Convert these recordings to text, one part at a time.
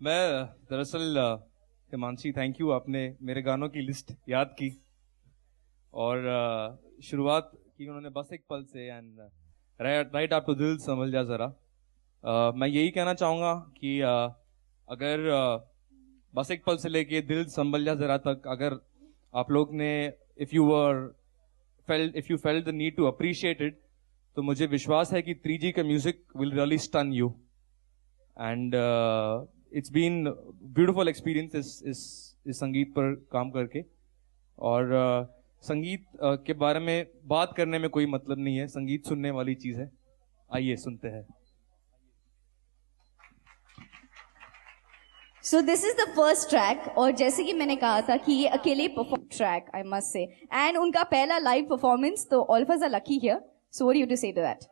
मैं दरअसल Himanshi, thank you, आपने मेरे गानों की लिस्ट याद की और शुरुआत की उन्होंने बस एक पल से एंड राइट आप तो दिल संभल जा जरा। मैं यही कहना चाहूँगा कि अगर बस एक पल से लेके दिल संभल जा जरा तक अगर आप लोग ने if you felt the need to appreciate it, तो मुझे विश्वास है कि 3G का music will really stun you and it's been beautiful experience इस संगीत पर काम करके। और संगीत के बारे में बात करने में कोई मतलब नहीं है, संगीत सुनने वाली चीज है। आइए सुनते हैं। So this is the first track और जैसे कि मैंने कहा था कि ये अकेले perform track I must say and उनका पहला लाइव परफॉर्मेंस, तो all of us are lucky here. So what do you to say to that?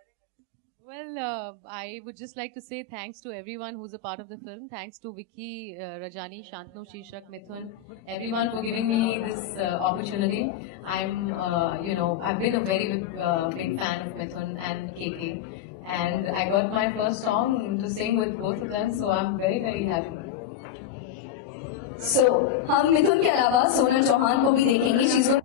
Well, I would just like to say thanks to everyone who's a part of the film. Thanks to Vicky, Rajani, Shantanu, Shishak, Mithun, everyone for giving me this opportunity. I've been a very big fan of Mithun and KK, and I got my first song to sing with both of them, so I'm very, very happy. So हम मिथुन के अलावा सोनल चौहान को भी देखेंगे। She's going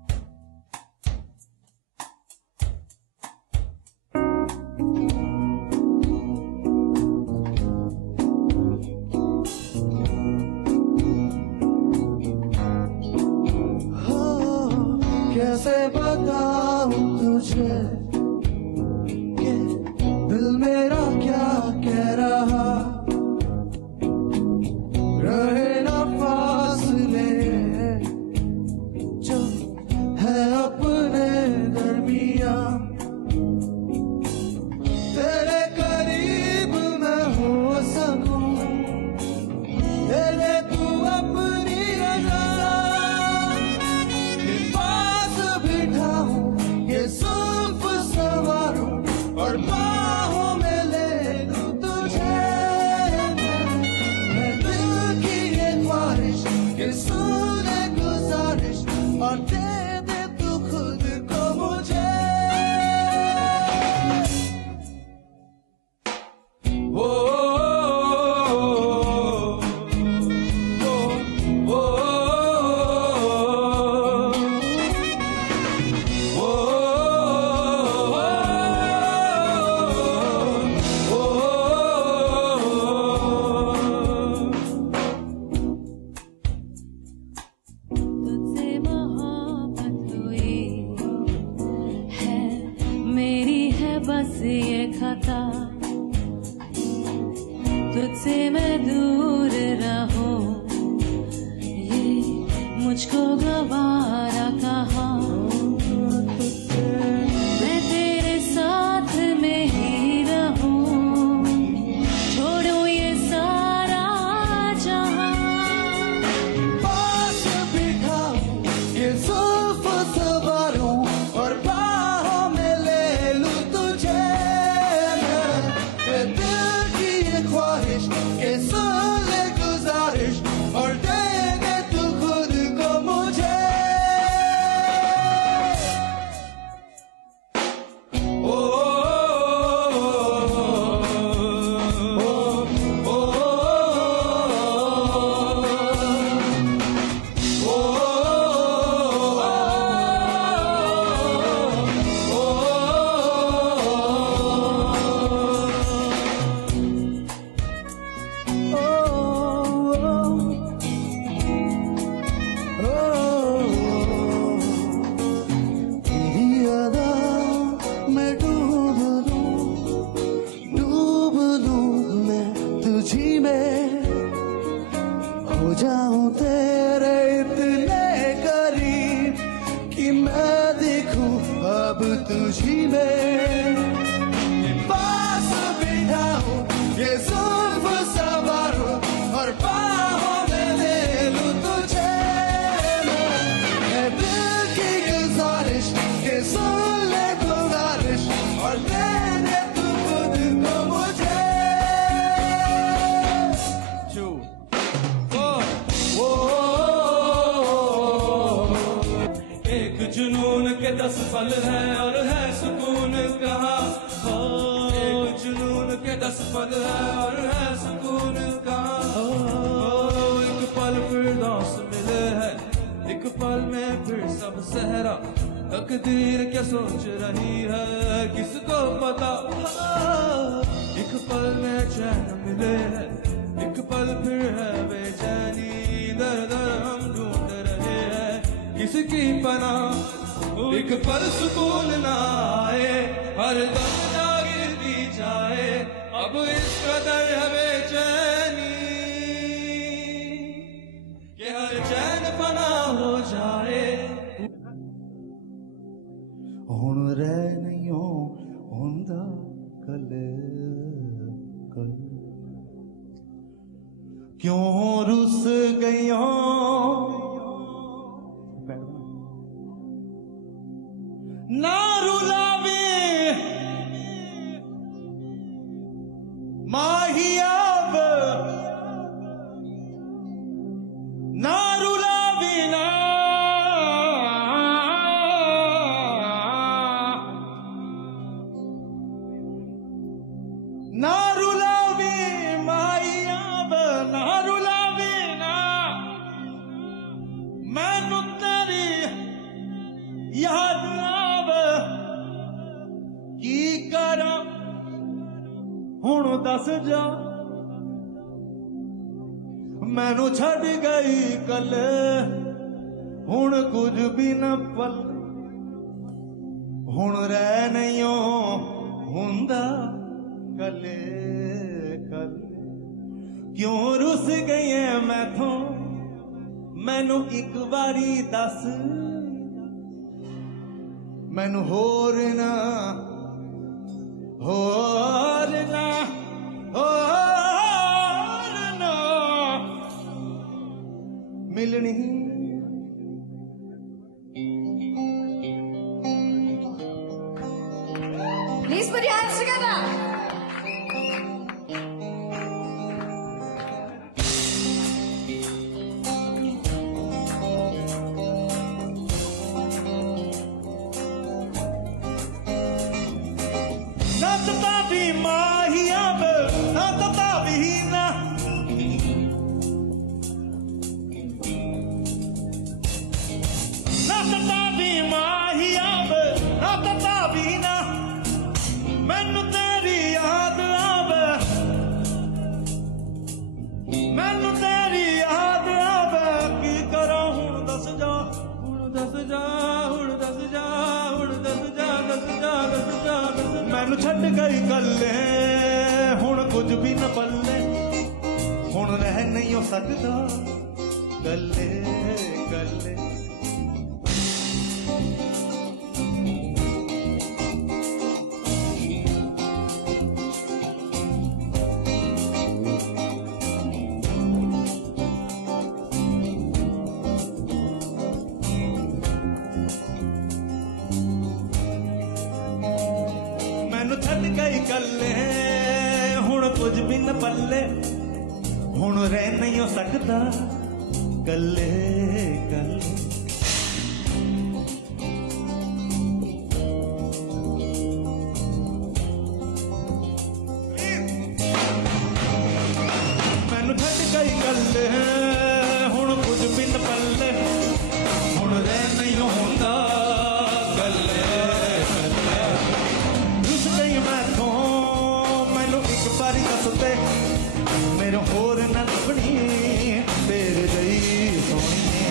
कैसे बताऊं तुझे कि दिल मेरा क्या कह रहा, रहे ना फासले जो है अपने दरमियां, तेरे करीब मैं हो सकूं, दे दे तू अपनी रजा, के पास बिठाऊं, ये जुल्फ संवारूं और बाहों में ले लूं तुझे, मैं दिल की ये ख्वाहिश के सुने गुजारिश और दे दे तू खुद को मुझे। ओ, तुझसे मोहब्बत हुई है, मेरी है बस ये खता, तुझसे मैं दूर रहूं, ये मुझको गवारा कहा, मैं तेरे साथ में ही रहूं, छोड़ूं ये सारा जहां, पास बिठाऊं, ये जुल्फ संवारूं और बाहों में ले लूं तुझे, मैं दिल की ये ख्वाहिश के सुन ले गुजारिश और दे दे तू खुद को मुझे। तुझी में पास बैठा हूँ ये जुल्फ सवारूं और बाहों में ले लूं तुझे मैं दिल की गुजारिश के सुन ले गुजारिश और देने तू खुद को मुझे एक जुनून के 10 पल है और है सुकून कहाँ एक जुनून के 10 पल है और है सुकून कहाँ एक पल फिर दोस्त मिले है एक पल में फिर सब सहरा तकदीर क्या सोच रही है किसको पता एक पल में चैन मिले है एक पल फिर है बेचैनी दर दर हम ढूंढ रहे हैं किसकी पनाह एक पल सुकून ना आए हर दम जागिरती जाए अब इस कदर है बेचैनी कि हर चैन फना हो जाए हुण रह नहीं होंदा कल कल क्यों रुस गईया ना रुलावे माहियाब ना रुलावे ना रुलावे माहियाब ना रुलावे ना मैनू तेरी याद की करा हुण दस जा मैनू छड़ गई कल हुण कुछ भी न पल हुण रह नहीं हुंदा कले कल क्यों रुस गई है मैथों मैनू एक बारी दस मैनू होर ना मिलनी Please put your hands together. नचता भी माहिया नचता भी ना नचता भी माहिया नचता भी ना मैनू तेरी याद आवे मैनू तेरी याद आवे की करा हुण दस जा हुण दस जा हुण दस जा हुण दस जा दस जा दस जा मैनू छड्ड गई कल्ले हुण कुछ भी न पल्ले हुण रह नहीं हो सकदा कल्ले कल्ले छड़ गई कल्ले हुण कुछ भी न पल्ले हुण रह नहीं हो सकता कल्ले कल्ले मैनू छड़ गई कल्ले हुण कुछ भी न पल्ले हुण रह नहीं होंदा मेरे होर न लभनी तेरे जई Soni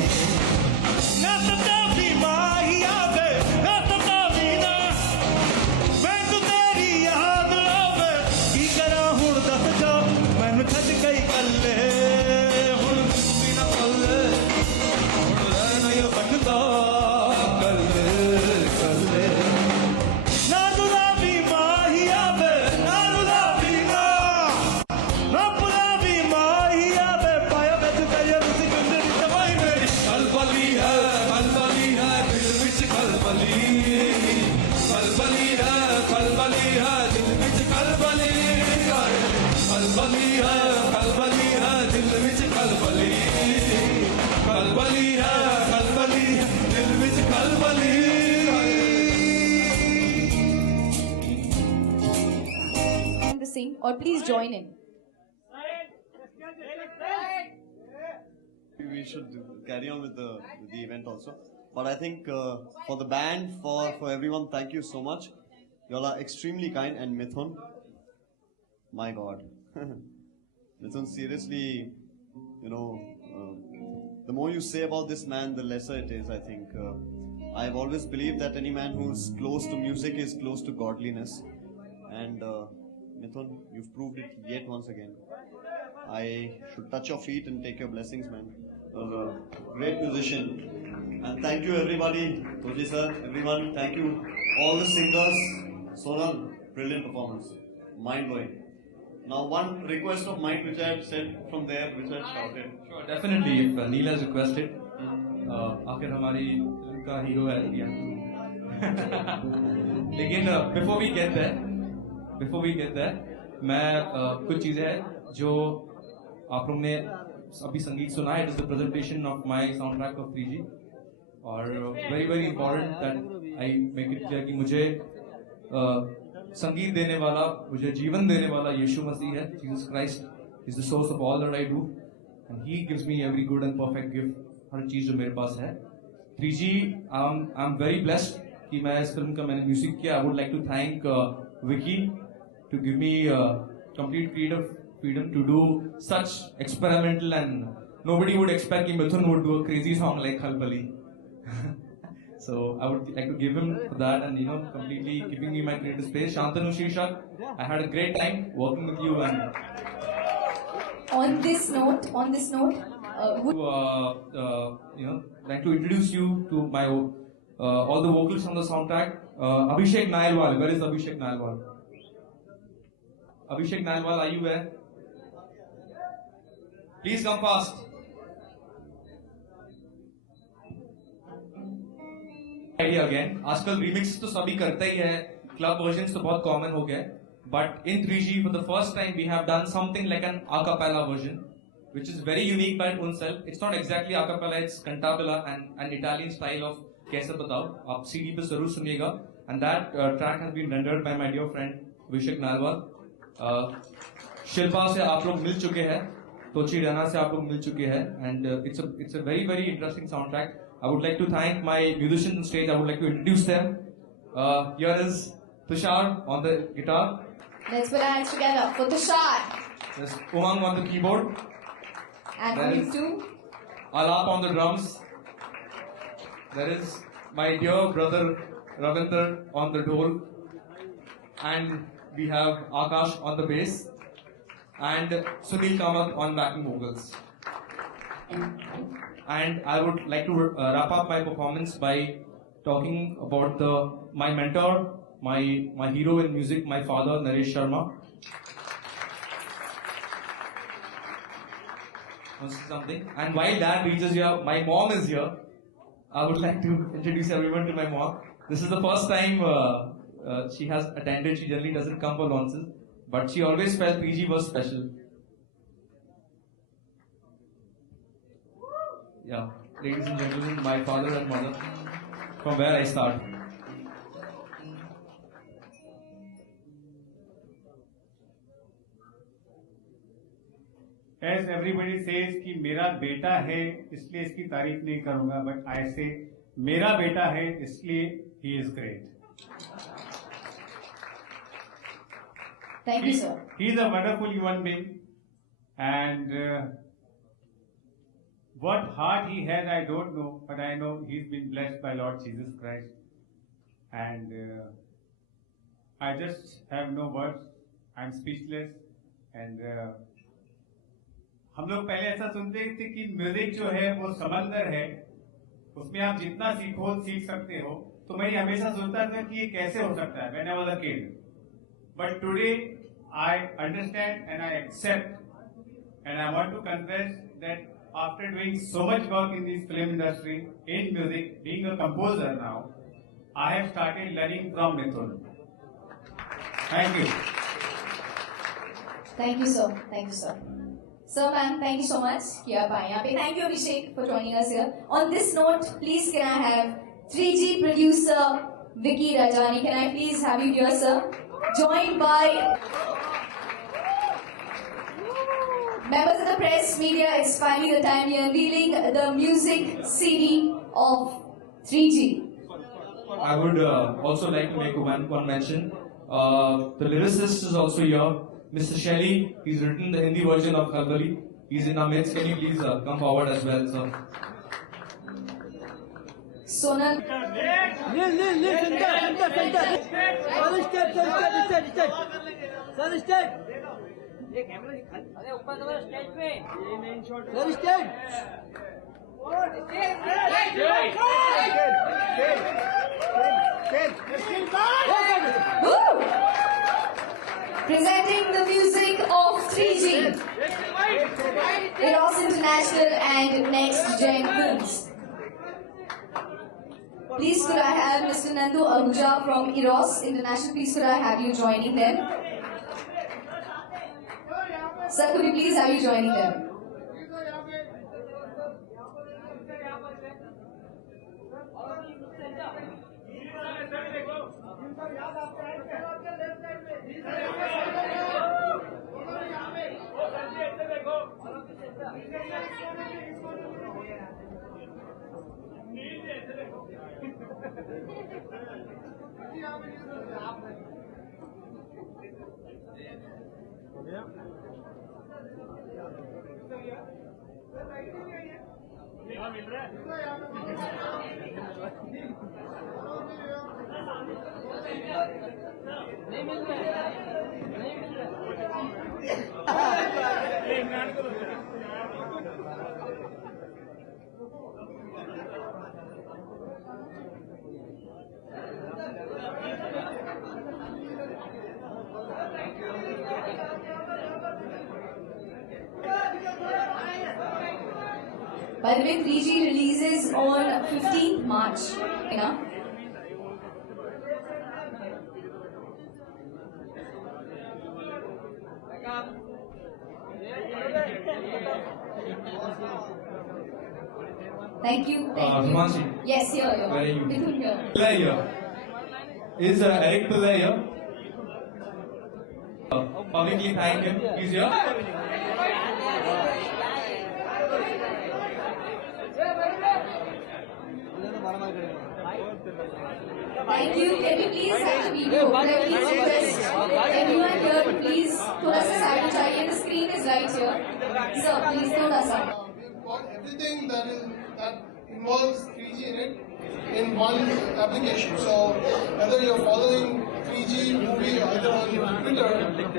amazing. Or please join in. We should carry on with the event also. But I think for the band, for everyone, thank you so much. You all are extremely kind. And Mithun, my God. Mithun, seriously, you know, the more you say about this man, the lesser it is, I think. I've always believed that any man who's close to music is close to godliness. And Mithun, you've proved it yet once again. I should touch your feet and take your blessings, man. You're a great musician. And thank you everybody, Toji sir, everyone, thank you. All the singers, Sonal, brilliant performance. Mind-blowing. Now one request of mine which I had said from there, which I had shouted. Sure, definitely. If Neil has requested, आखिर हमारी film का hero है लेकिन before we get there, मैं कुछ चीजें हैं जो आप लोगों ने अभी संगीत सुना है. It is the presentation of my soundtrack of 3G और very important that I make it clear कि मुझे संगीत देने वाला, मुझे जीवन देने वाला यीशु मसीह है. Jesus Christ is the source of all that I do and He gives me every good and perfect gift. हर चीज जो मेरे पास है. 3G, I'm very blessed कि मैं इस फिल्म का मैंने म्यूजिक किया. I would like to thank Vicky to give me complete creative freedom to do such experimental and nobody would expect कि Mithun would do a crazy song like Khalbali. So I would like to give him for that and completely giving me my creative space. Shantanu Shirshak, I had a great time working with you and On this note, like to introduce you to my all the vocals on the soundtrack. Abhishek Nailwal, where is Abhishek Nailwal? Abhishek Nailwal, are you there? Please come fast. Idea again. आजकल remix तो सभी करते ही है. Club versions तो बहुत common हो गए. But in 3G, for the first time, we have done something like an a cappella version, which is very unique by its own self. It's not exactly a cappella, it's cantabile and an Italian style of कैसे बताओ. आप CD पे जरूर सुनिएगा. And that track has been rendered by my dear friend Abhishek Nailwal. Shilpa से आप लोग मिल चुके हैं. तोची रैना से आप लोग मिल चुके हैं. And it's a very interesting soundtrack. I would like to thank my musicians on stage. I would like to introduce them. Here is Tushar on the guitar. let's put our hands together for Tushar. There's Umang on the keyboard. And There for you is- too. Alap on the drums. There is my dear brother Ravinder on the dhol. And we have Akash on the bass. And Sunil Kamath on backing vocals. And I would like to wrap up my performance by talking about my mentor, my hero in music, my father, Naresh Sharma. Want to say something? And while Dad reaches here, my mom is here. I would like to introduce everyone to my mom. This is the first time she has attended. She generally doesn't come for launches, but she always felt 3G was special. Yeah, ladies and gentlemen, my father and mother, from where I start. As everybody says कि मेरा बेटा है इसलिए इसकी तारीफ नहीं करूंगा, but I say मेरा बेटा है इसलिए he is great. Thank you, sir. He is a wonderful human being, and what heart he has I don't know, but I know he's been blessed by Lord Jesus Christ, and I just have no words. I'm speechless, and हम लोग पहले ऐसा सुनते थे कि music जो है वो समंदर है, उसमें आप जितना सीखो सीख सकते हो. तो मैं हमेशा सोचता था कि ये कैसे हो सकता है, when I was a kid. But today I understand and I accept, and I want to confess that after doing so much work in this film industry, in music, being a composer now, I have started learning from Mithun. Thank you. Thank you, sir. Thank you, sir. Sir, ma'am, thank you so much. Thank you, Abhishek, for joining us here. On this note, please can I have 3G producer Vicky Rajani. Can I please have you here, sir? Joined by Members of the press, media, it's finally the time we are unveiling the music CD of 3G. I would also like to make one mention. The lyricist is also here, Mr. Shelly. He's written the Hindi version of Khalbali. He's in our midst. Can you please come forward as well, sir? Sonal. Woo! Presenting the music of 3G, Eros International and Next Gen Films. Please could I have Mr. Nandu Ahuja from Eros International, please could I have you joining them? Sir, could you please have you joining them? By the way, 3G releases on 15th March. You know? Thank you. Himanshi. Yes, here. Where are you? Mithun here. Pillai here. Is Eric Pillai here? Publicly thank him. He's here. Thank you. Can we please have the video? Can I please request everyone here to please thoda sa side ho jaiye. The screen is right here. Sir, please thoda sa. We've got everything that involves 3G in it in one application. So whether you're following 3G movie either on Twitter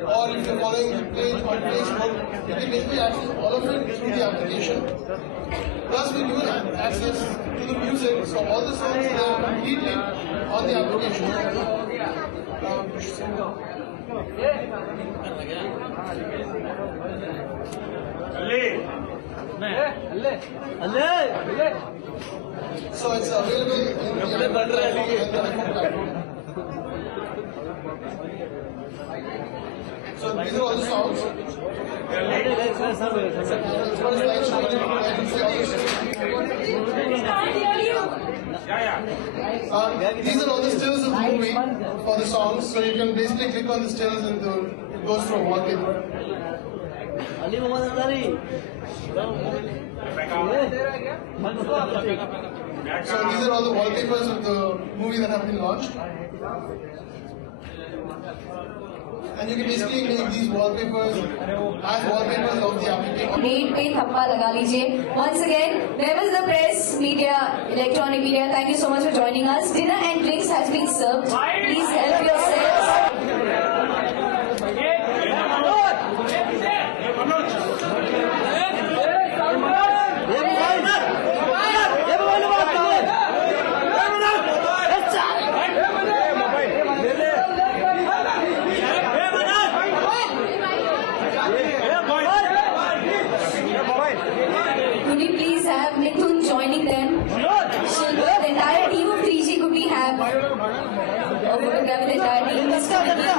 or if you're following the page on Facebook, you can basically access all of it through the application. Plus we do have access to the music, so all the songs are completely on the application. So it's available in the iPhone platform. So these are all the songs. These are all the stills of the movie for the songs, so you can basically click on the stills and it goes through a wallpaper. So these are all the wallpapers of the movie that have been launched. And you can basically make these wallpapers as wallpapers of the application. Date पे थप्पा लगा लीजिए. Once again, members of the press, media, electronic media, thank you so much for joining us. Dinner and drinks has been served. Please help yourselves. Could you please have Mithun joining them? The entire team of 3G could we have a photograph with the entire team? Mr. Vicky.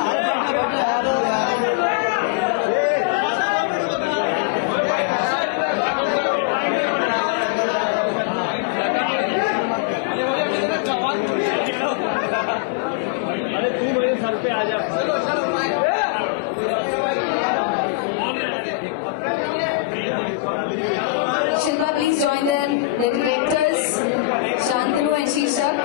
the directors, Shantanu and Shishak.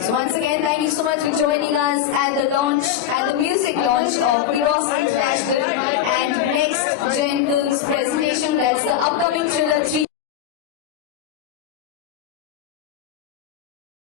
So once again, thank you so much for joining us at the launch, at the music launch of Cross International and Next Gen Films presentation. That's the upcoming Thriller 3.